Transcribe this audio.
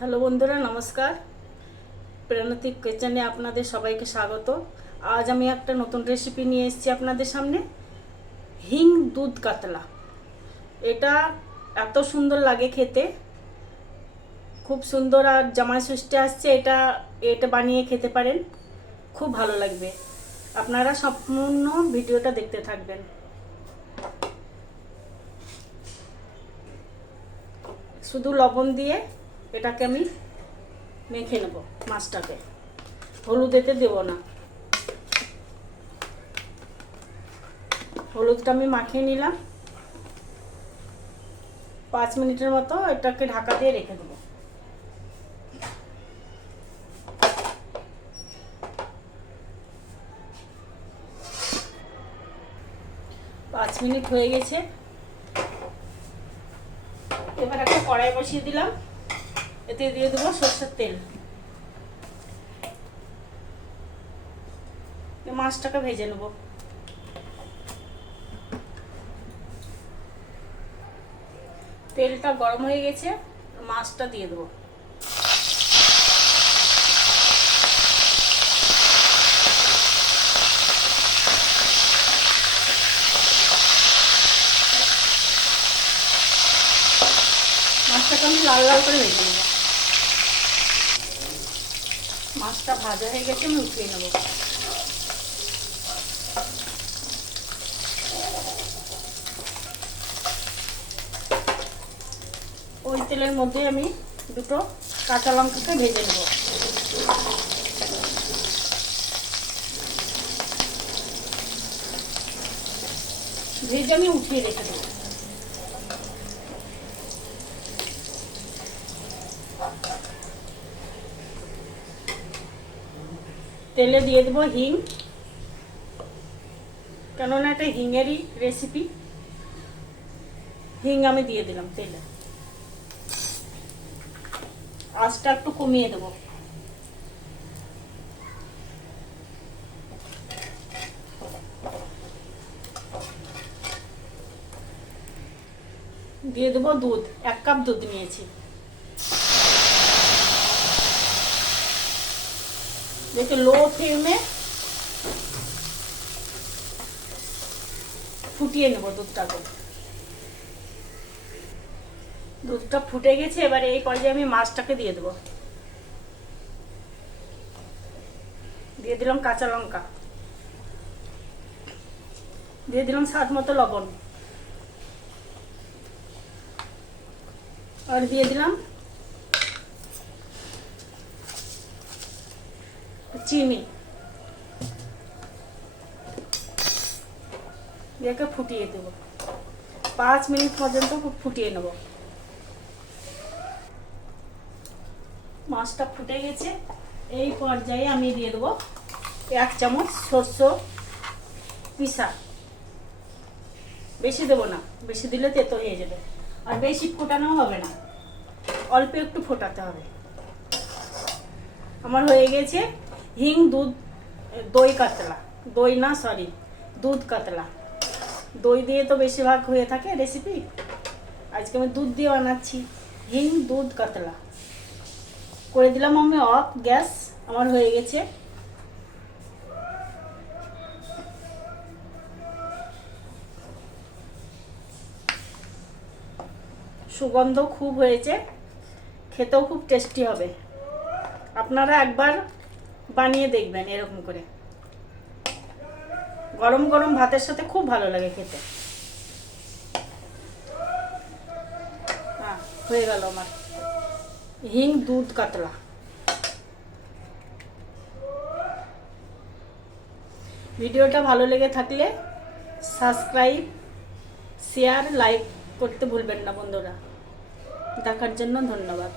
Hello বন্ধুরা, নমস্কার। প্রেরণাতিক কিচেনে আপনাদের সবাইকে স্বাগত। আজ আমি একটা নতুন রেসিপি নিয়ে এসেছি আপনাদের সামনে, হিং দুধ কাতলা। এটা এত সুন্দর লাগে খেতে, খুব সুন্দর। আর জামাই ষষ্ঠী আসছে, এটা এটা বানিয়ে খেতে পারেন, খুব ভালো লাগবে। আপনারা সম্পূর্ণ ভিডিওটা দেখতে থাকবেন। শুধু লবণ দিয়ে এটাকে আমি মেখে নেব। মাছটাকে হলুদ এতে দেবো না, হলুদটা আমি মাখিয়ে নিলাম। 5 মিনিটের মতো এটাকে ঢাকা দিয়ে রেখে দেবো। পাঁচ মিনিট হয়ে গেছে। এবার একটা কড়াই বসিয়ে দিলাম, এতে দিয়ে দেবো সরষের তেল। মাছটাকে ভেজে নেব। তেলটা গরম হয়ে গেছে, মাছটা দিয়ে দেবো। মাছটাকে আমি লাল লাল করে ভেজে নেব। মাছটা ভাজা হয়ে গেছে, আমি উঠিয়ে নেব। ওই তেলের মধ্যে আমি দুটো কাঁচা লঙ্কাকে ভেজে নেব। ভেজে আমি উঠিয়ে রেখে দেবো। তেলে দিয়ে দেবো হিং, কেননা এটা হিঙেরই রেসিপি। হিং আমি দিয়ে দিলাম তেলে। আঁচটা একটু কমিয়ে দেবো। দিয়ে দেবো দুধ, 1 কাপ দুধ নিয়েছি। দেখে লো ফ্লেমে ফুটিয়ে নেব দুধটাকে। দুধটা ফুটে গেছে, এবারে এই পর্যায়ে আমি মাছটাকে দিয়ে দেবো। দিয়ে দিলাম কাঁচা লঙ্কা, দিয়ে দিলাম স্বাদ মতো লবণ, আর দিয়ে দিলাম চিনি। দিয়ে ফুটিয়ে দেব। 5 মিনিট পর্যন্ত ফুটিয়ে নেব। মাছটা ফুটে গেছে, এই পর্যায়ে আমি দিয়ে দেবো 1 চামচ সরষে পিসা। বেশি দেবো না, বেশি দিলে তেতো হয়ে যাবে। আর বেশি ফোটানো হবে না, অল্প একটু ফোটাতে হবে। আমার হয়ে গেছে হিং দুধ দই কাতলা। দই না, সরি, দুধ কাতলা। দই দিয়ে তো বেশিরভাগ হয়ে থাকে রেসিপি, আজকে আমি দুধ দিয়ে বানাচ্ছি। হিং দুধ কাতলা করে দিলাম আমি অফ গ্যাস। আমার হয়ে গেছে। সুগন্ধ খুব হয়েছে, খেতেও খুব টেস্টি হবে। আপনারা একবার বানিয়ে দেখবেন এরকম করে, গরম গরম ভাতের সাথে খুব ভালো লাগে খেতে। হয়ে গেল আমার হিং দুধ কাতলা। ভিডিওটা ভালো লেগে থাকলে সাবস্ক্রাইব, শেয়ার, লাইক করতে ভুলবেন না বন্ধুরা। দেখার জন্য ধন্যবাদ।